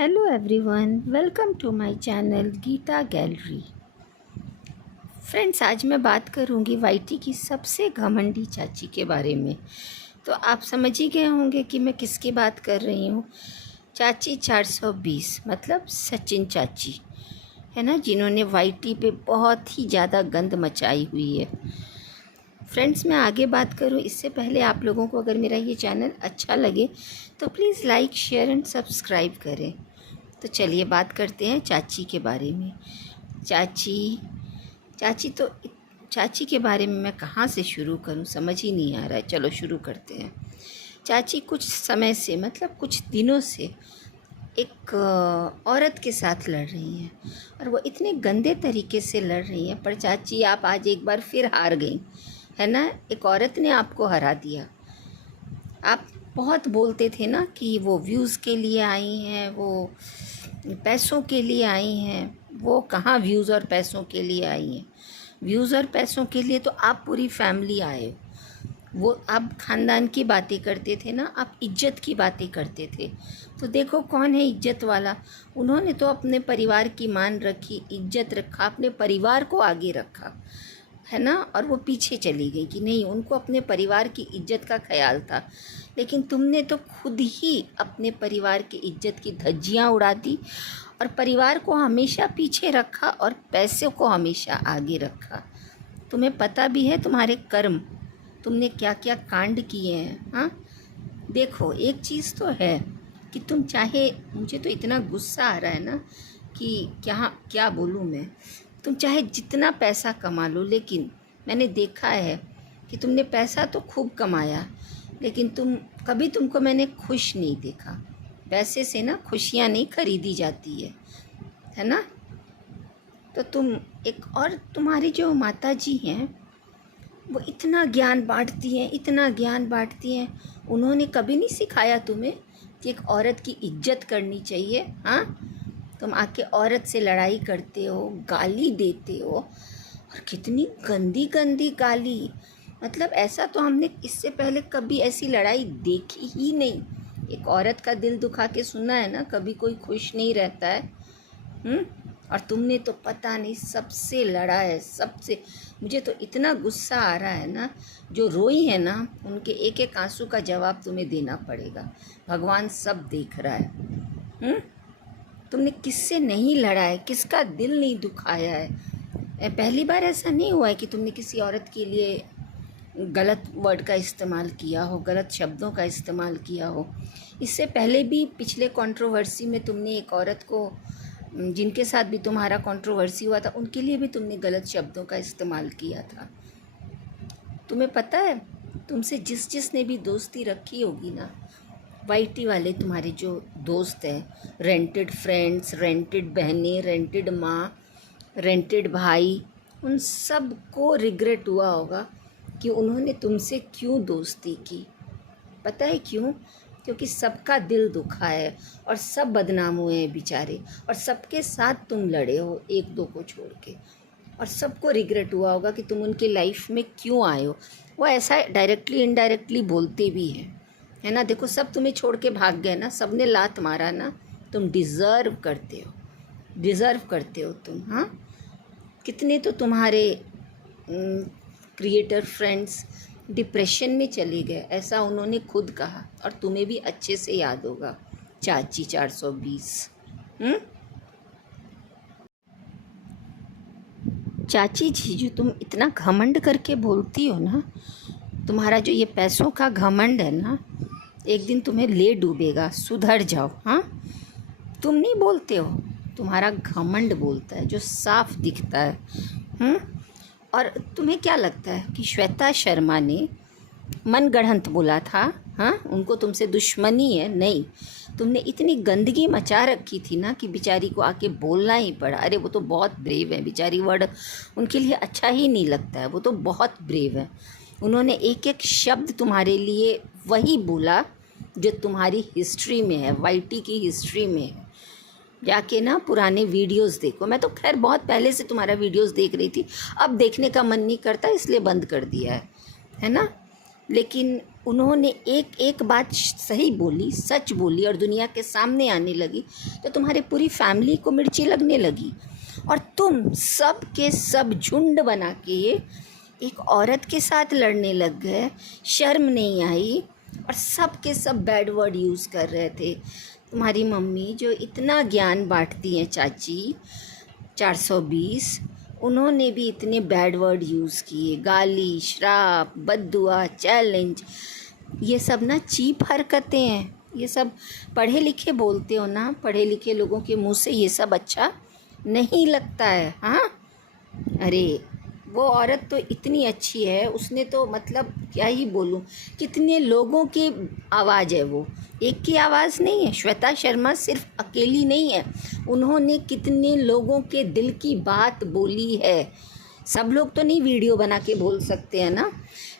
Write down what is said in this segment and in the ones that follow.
Hello everyone, welcome to my channel Geeta gallery. Friends, आज मैं बात करूंगी वाईटी की सबसे घमंडी चाची के बारे में। तो आप समझ ही गए होंगे कि मैं किसकी बात कर रही हूँ। चाची 420 मतलब सचिन चाची है ना, जिन्होंने वाईटी पे बहुत ही ज़्यादा गंद मचाई हुई है। फ्रेंड्स, मैं आगे बात करूं इससे पहले आप लोगों को अगर मेरा ये चैनल अच्छा लगे तो please like share and subscribe करें। तो चलिए बात करते हैं चाची के बारे में। चाची के बारे में मैं कहाँ से शुरू करूं, समझ ही नहीं आ रहा है। चलो शुरू करते हैं। चाची कुछ समय से मतलब कुछ दिनों से एक औरत के साथ लड़ रही हैं, और वो इतने गंदे तरीके से लड़ रही हैं। पर चाची, आप आज एक बार फिर हार गई है ना। एक औरत ने आपको हरा दिया। आप बहुत बोलते थे ना कि वो व्यूज़ के लिए आई हैं, वो पैसों के लिए आई हैं। वो कहाँ व्यूज़ और पैसों के लिए आई हैं। व्यूज़ और पैसों के लिए तो आप पूरी फैमिली आए हो। वो आप ख़ानदान की बातें करते थे ना, आप इज्जत की बातें करते थे। तो देखो कौन है इज्जत वाला। उन्होंने तो अपने परिवार की मान रखी, इज्जत रखा, अपने परिवार को आगे रखा है ना। और वो पीछे चली गई कि नहीं, उनको अपने परिवार की इज्जत का ख्याल था। लेकिन तुमने तो खुद ही अपने परिवार की इज्जत की धज्जियाँ उड़ा दी, और परिवार को हमेशा पीछे रखा और पैसे को हमेशा आगे रखा। तुम्हें पता भी है तुम्हारे कर्म, तुमने क्या क्या कांड किए हैं। हाँ, देखो एक चीज़ तो है कि तुम चाहे, मुझे तो इतना गुस्सा आ रहा है ना कि क्या बोलूँ मैं। तुम चाहे जितना पैसा कमा लो, लेकिन मैंने देखा है कि तुमने पैसा तो खूब कमाया, लेकिन तुमको मैंने खुश नहीं देखा। पैसे से ना खुशियाँ नहीं खरीदी जाती है ना। तो तुम्हारी जो माता जी हैं वो इतना ज्ञान बांटती हैं। उन्होंने कभी नहीं सिखाया तुम्हें कि एक औरत की इज्जत करनी चाहिए। हाँ, तुम आके औरत से लड़ाई करते हो, गाली देते हो, और कितनी गंदी गंदी गाली। मतलब ऐसा तो हमने इससे पहले कभी ऐसी लड़ाई देखी ही नहीं। एक औरत का दिल दुखा के सुना है ना, कभी कोई खुश नहीं रहता है। और तुमने तो पता नहीं सबसे लड़ा है, सबसे। मुझे तो इतना गुस्सा आ रहा है ना, जो रोई है ना उनके एक एक आंसू का जवाब तुम्हें देना पड़ेगा। भगवान सब देख रहा है। तुमने किससे नहीं लड़ा है, किसका दिल नहीं दुखाया है। पहली बार ऐसा नहीं हुआ है कि तुमने किसी औरत के लिए गलत वर्ड का इस्तेमाल किया हो, गलत शब्दों का इस्तेमाल किया हो। इससे पहले भी पिछले कंट्रोवर्सी में तुमने एक औरत को, जिनके साथ भी तुम्हारा कंट्रोवर्सी हुआ था, उनके लिए भी तुमने गलत शब्दों का इस्तेमाल किया था। तुम्हें पता है, तुमसे जिसने भी दोस्ती रखी होगी ना, वाईटी वाले तुम्हारे जो दोस्त हैं, रेंटेड फ्रेंड्स, रेंटेड बहनें, रेंटेड माँ, रेंटेड भाई, उन सब को रिग्रेट हुआ होगा कि उन्होंने तुमसे क्यों दोस्ती की। पता है क्यों? क्योंकि सबका दिल दुखा है और सब बदनाम हुए हैं बेचारे, और सबके साथ तुम लड़े हो एक दो को छोड़ के, और सबको रिग्रेट हुआ होगा कि तुम उनकी लाइफ में क्यों आए हो। वो ऐसा डायरेक्टली इनडायरेक्टली बोलते भी हैं, है ना। देखो सब तुम्हें छोड़ के भाग गए ना, सब ने लात मारा ना। तुम डिज़र्व करते हो तुम। हाँ, कितने तो तुम्हारे क्रिएटर फ्रेंड्स डिप्रेशन में चले गए, ऐसा उन्होंने खुद कहा, और तुम्हें भी अच्छे से याद होगा। चाची 420। चाची जी, जो तुम इतना घमंड करके बोलती हो ना, तुम्हारा जो ये पैसों का घमंड है ना, एक दिन तुम्हें ले डूबेगा। सुधर जाओ। हाँ, तुम नहीं बोलते हो, तुम्हारा घमंड बोलता है, जो साफ दिखता है। और तुम्हें क्या लगता है कि श्वेता शर्मा ने मनगढ़ंत बोला था? हाँ, उनको तुमसे दुश्मनी है? नहीं, तुमने इतनी गंदगी मचा रखी थी ना कि बेचारी को आके बोलना ही पड़ा। अरे वो तो बहुत ब्रेव है बेचारी, वर्ड उनके लिए अच्छा ही नहीं लगता है। वो तो बहुत ब्रेव है। उन्होंने एक एक शब्द तुम्हारे लिए वही बोला जो तुम्हारी हिस्ट्री में है, वाईटी की हिस्ट्री में है। जाके ना पुराने वीडियोस देखो। मैं तो खैर बहुत पहले से तुम्हारा वीडियोस देख रही थी, अब देखने का मन नहीं करता इसलिए बंद कर दिया है ना। लेकिन उन्होंने एक एक बात सही बोली, सच बोली और दुनिया के सामने आने लगी तो तुम्हारी पूरी फैमिली को मिर्ची लगने लगी और तुम सब के सब झुंड बना के एक औरत के साथ लड़ने लग गए। शर्म नहीं आई और सब के सब बैड वर्ड यूज़ कर रहे थे। तुम्हारी मम्मी जो इतना ज्ञान बांटती हैं चाची 420, उन्होंने भी इतने बैड वर्ड यूज़ किए, गाली, श्राप, बद्दुआ, चैलेंज। ये सब ना चीप हरकतें हैं। ये सब पढ़े लिखे बोलते हो ना, पढ़े लिखे लोगों के मुंह से ये सब अच्छा नहीं लगता है। हाँ, अरे वो औरत तो इतनी अच्छी है, उसने तो मतलब क्या ही बोलूं, कितने लोगों की आवाज़ है वो, एक की आवाज़ नहीं है। श्वेता शर्मा सिर्फ अकेली नहीं है, उन्होंने कितने लोगों के दिल की बात बोली है। सब लोग तो नहीं वीडियो बना के बोल सकते हैं ना,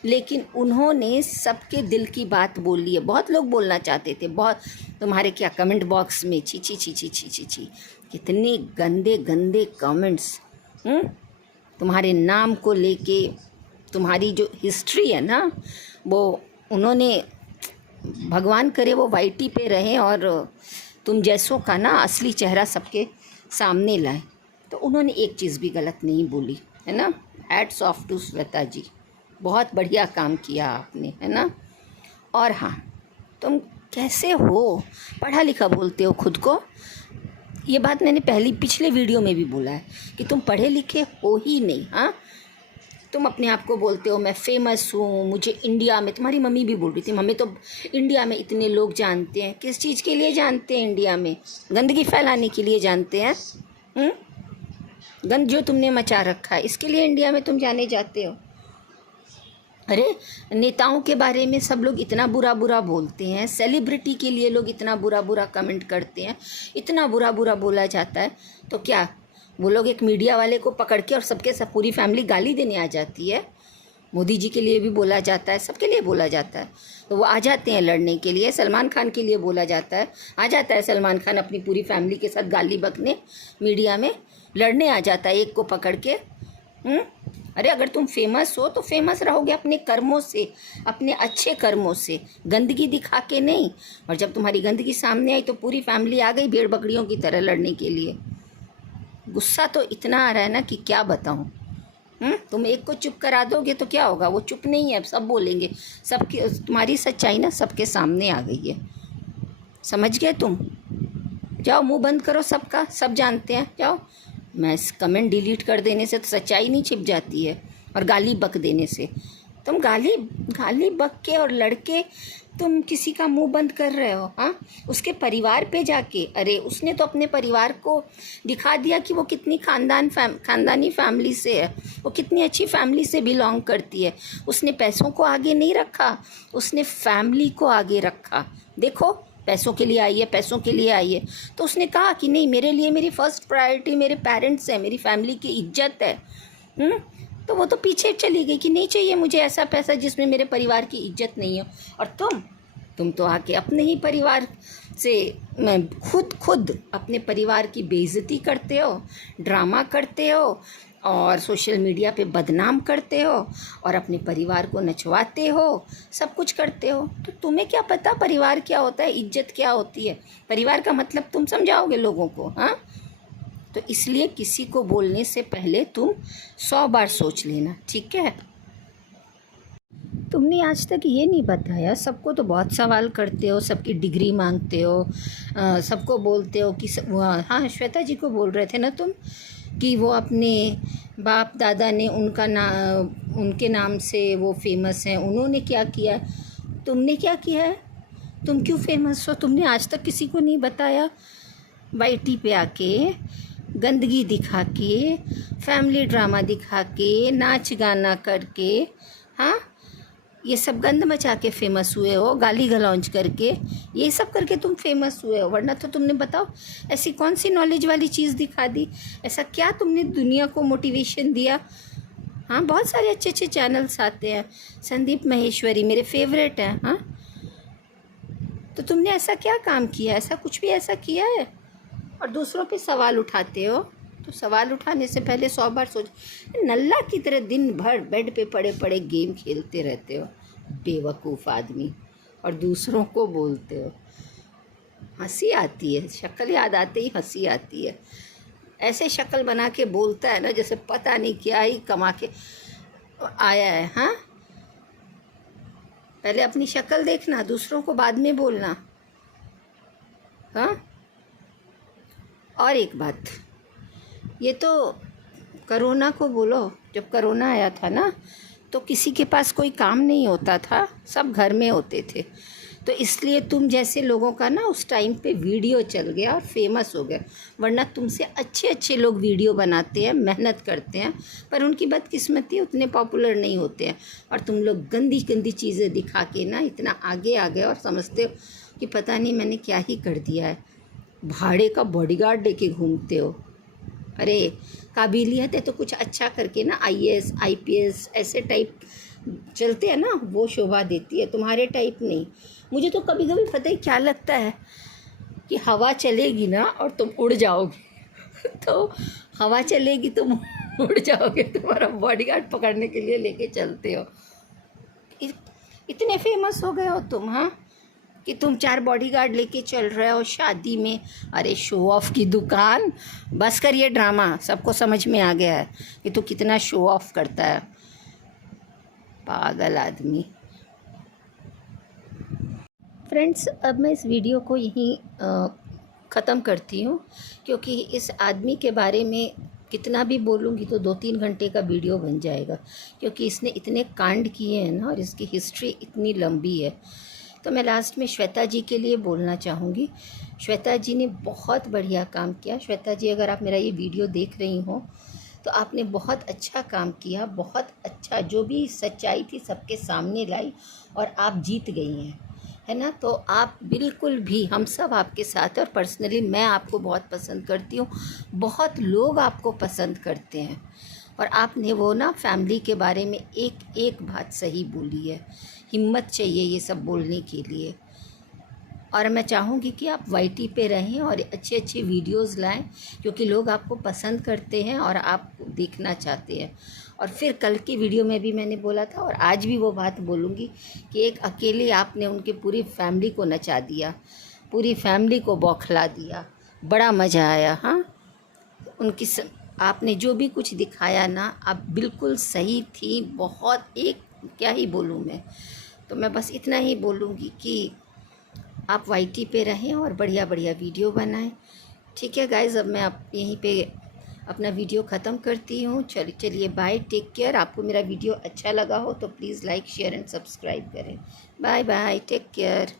लेकिन उन्होंने सबके दिल की बात बोली है। बहुत लोग बोलना चाहते थे, बहुत, तुम्हारे क्या कमेंट बॉक्स में छी छी छी छी छी छी छी कितने गंदे गंदे कमेंट्स, तुम्हारे नाम को लेके, तुम्हारी जो हिस्ट्री है ना, वो उन्होंने, भगवान करे वो वाईटी पे रहें और तुम जैसों का ना असली चेहरा सबके सामने लाए। तो उन्होंने एक चीज़ भी गलत नहीं बोली है ना। हैट्स ऑफ टू श्वेता जी, बहुत बढ़िया काम किया आपने, है ना। और हाँ, तुम कैसे हो, पढ़ा लिखा बोलते हो खुद को। ये बात मैंने पिछले वीडियो में भी बोला है कि तुम पढ़े लिखे हो ही नहीं। हाँ, तुम अपने आप को बोलते हो मैं फेमस हूँ, मुझे इंडिया में, तुम्हारी मम्मी भी बोल रही थी हमें तो इंडिया में इतने लोग जानते हैं। किस चीज़ के लिए जानते हैं इंडिया में? गंदगी फैलाने के लिए जानते हैं। गंद जो तुमने मचा रखा है, इसके लिए इंडिया में तुम जाने जाते हो। अरे नेताओं के बारे में सब लोग इतना बुरा बुरा बोलते हैं, सेलिब्रिटी के लिए लोग इतना बुरा बुरा कमेंट करते हैं, इतना बुरा बुरा बोला जाता है। तो क्या वो लोग एक मीडिया वाले को पकड़ के और सबके सब पूरी फैमिली गाली देने आ जाती है? मोदी जी के लिए भी बोला जाता है, सबके लिए बोला जाता है, तो वो आ जाते हैं लड़ने के लिए। सलमान खान के लिए बोला जाता है, आ जाता है सलमान खान अपनी पूरी फैमिली के साथ गाली बकने, मीडिया में लड़ने आ जाता है एक को पकड़ के। अरे अगर तुम फेमस हो तो फेमस रहोगे अपने कर्मों से, अपने अच्छे कर्मों से, गंदगी दिखा के नहीं। और जब तुम्हारी गंदगी सामने आई तो पूरी फैमिली आ गई भेड़ बकरियों की तरह लड़ने के लिए। गुस्सा तो इतना आ रहा है ना कि क्या बताऊं। तुम एक को चुप करा दोगे तो क्या होगा, वो चुप नहीं है, अब सब बोलेंगे। सबके, तुम्हारी सच्चाई ना सबके सामने आ गई है, समझ गए तुम? जाओ मुंह बंद करो सबका, सब जानते हैं, जाओ। मैं कमेंट डिलीट कर देने से तो सच्चाई नहीं छिप जाती है, और गाली बक देने से। तुम गाली बक के और लड़के तुम किसी का मुंह बंद कर रहे हो। हाँ, उसके परिवार पे जाके, अरे उसने तो अपने परिवार को दिखा दिया कि वो कितनी खानदानी फैमिली से है, वो कितनी अच्छी फैमिली से बिलोंग करती है। उसने पैसों को आगे नहीं रखा, उसने फैमिली को आगे रखा। देखो, पैसों के लिए आई है, पैसों के लिए आई है, तो उसने कहा कि नहीं, मेरे लिए मेरी फर्स्ट प्रायोरिटी मेरे पेरेंट्स हैं, मेरी फैमिली की इज्जत है। तो वो तो पीछे चली गई कि नहीं चाहिए मुझे ऐसा पैसा जिसमें मेरे परिवार की इज्जत नहीं हो। और तुम तो आके अपने ही परिवार से खुद अपने परिवार की बेइज्जती करते हो, ड्रामा करते हो और सोशल मीडिया पे बदनाम करते हो और अपने परिवार को नचवाते हो, सब कुछ करते हो। तो तुम्हें क्या पता परिवार क्या होता है, इज्जत क्या होती है? परिवार का मतलब तुम समझाओगे लोगों को? हाँ, तो इसलिए किसी को बोलने से पहले तुम 100 बार सोच लेना, ठीक है? तुमने आज तक ये नहीं बताया, सबको तो बहुत सवाल करते हो, सबकी डिग्री मांगते हो, सबको बोलते हो कि हाँ, श्वेता जी को बोल रहे थे ना तुम कि वो अपने बाप दादा ने उनके नाम से वो फेमस हैं, उन्होंने क्या किया, तुमने क्या किया है? तुम क्यों फेमस हो? तुमने आज तक किसी को नहीं बताया। वाईटी पे आके गंदगी दिखा के, फैमिली ड्रामा दिखा के, नाच गाना करके, हाँ, ये सब गंद मचा के फेमस हुए हो, गाली गलौज करके, ये सब करके तुम फेमस हुए हो। वरना तो तुमने, बताओ, ऐसी कौन सी नॉलेज वाली चीज़ दिखा दी, ऐसा क्या तुमने दुनिया को मोटिवेशन दिया? हाँ, बहुत सारे अच्छे अच्छे चैनल्स आते हैं, संदीप महेश्वरी मेरे फेवरेट हैं। हाँ, तो तुमने ऐसा क्या काम किया, ऐसा कुछ भी ऐसा किया है? और दूसरों पे सवाल उठाते हो, तो सवाल उठाने से पहले 100 बार सोच। नल्ला की तरह दिन भर बेड पे पड़े पड़े गेम खेलते रहते हो। बेवकूफ़ आदमी, और दूसरों को बोलते हो। हंसी आती है, शक्ल याद आते ही हंसी आती है। ऐसे शक्ल बना के बोलता है ना जैसे पता नहीं क्या ही कमा के आया है। हाँ, पहले अपनी शक्ल देखना, दूसरों को बाद में बोलना। हाँ, और एक बात, ये तो कोरोना को बोलो, जब कोरोना आया था ना तो किसी के पास कोई काम नहीं होता था, सब घर में होते थे, तो इसलिए तुम जैसे लोगों का ना उस टाइम पे वीडियो चल गया और फेमस हो गया। वरना तुमसे अच्छे अच्छे लोग वीडियो बनाते हैं, मेहनत करते हैं, पर उनकी बदकिस्मती उतने पॉपुलर नहीं होते हैं, और तुम लोग गंदी गंदी चीज़ें दिखा के ना इतना आगे आ गए और समझते हो कि पता नहीं मैंने क्या ही कर दिया है। भाड़े का बॉडीगार्ड लेके घूमते हो। अरे काबिलियत है तो कुछ अच्छा करके ना IAS IPS ऐसे टाइप चलते हैं ना, वो शोभा देती है, तुम्हारे टाइप नहीं। मुझे तो कभी कभी पता है क्या लगता है कि हवा चलेगी ना और तुम उड़ जाओगे तो हवा चलेगी तुम उड़ जाओगे, तुम्हारा बॉडीगार्ड पकड़ने के लिए लेके चलते हो। इतने फेमस हो गए हो तुम, हाँ, कि तुम 4 बॉडीगार्ड लेके चल रहे हो शादी में। अरे शो ऑफ की दुकान, बस कर ये ड्रामा, सबको समझ में आ गया है कि तू कितना शो ऑफ करता है। पागल आदमी। फ्रेंड्स, अब मैं इस वीडियो को यहीं ख़त्म करती हूँ, क्योंकि इस आदमी के बारे में कितना भी बोलूँगी तो 2-3 घंटे का वीडियो बन जाएगा, क्योंकि इसने इतने कांड किए हैं ना और इसकी हिस्ट्री इतनी लंबी है। तो मैं लास्ट में श्वेता जी के लिए बोलना चाहूँगी। श्वेता जी ने बहुत बढ़िया काम किया। श्वेता जी, अगर आप मेरा ये वीडियो देख रही हो तो आपने बहुत अच्छा काम किया, बहुत अच्छा, जो भी सच्चाई थी सबके सामने लाई और आप जीत गई हैं, है ना। तो आप बिल्कुल भी, हम सब आपके साथ हैं, और पर्सनली मैं आपको बहुत पसंद करती हूँ, बहुत लोग आपको पसंद करते हैं, और आपने वो ना फैमिली के बारे में एक एक बात सही बोली है। हिम्मत चाहिए ये सब बोलने के लिए, और मैं चाहूँगी कि आप YT पे रहें और अच्छे अच्छे वीडियोस लाएं, क्योंकि लोग आपको पसंद करते हैं और आप देखना चाहते हैं। और फिर कल की वीडियो में भी मैंने बोला था, और आज भी वो बात बोलूँगी, कि एक अकेले आपने उनकी पूरी फैमिली को नचा दिया, पूरी फैमिली को बौखला दिया, बड़ा मज़ा आया। हाँ, उनकी आपने जो भी कुछ दिखाया ना, आप बिल्कुल सही थी, बहुत, एक क्या ही बोलूँ मैं। तो मैं बस इतना ही बोलूँगी कि आप YT पे रहें और बढ़िया बढ़िया वीडियो बनाएं। ठीक है गाइज़, अब मैं आप यहीं पे अपना वीडियो ख़त्म करती हूँ। चलिए बाय, टेक केयर। आपको मेरा वीडियो अच्छा लगा हो तो please like, share and subscribe करें। Bye bye, take care.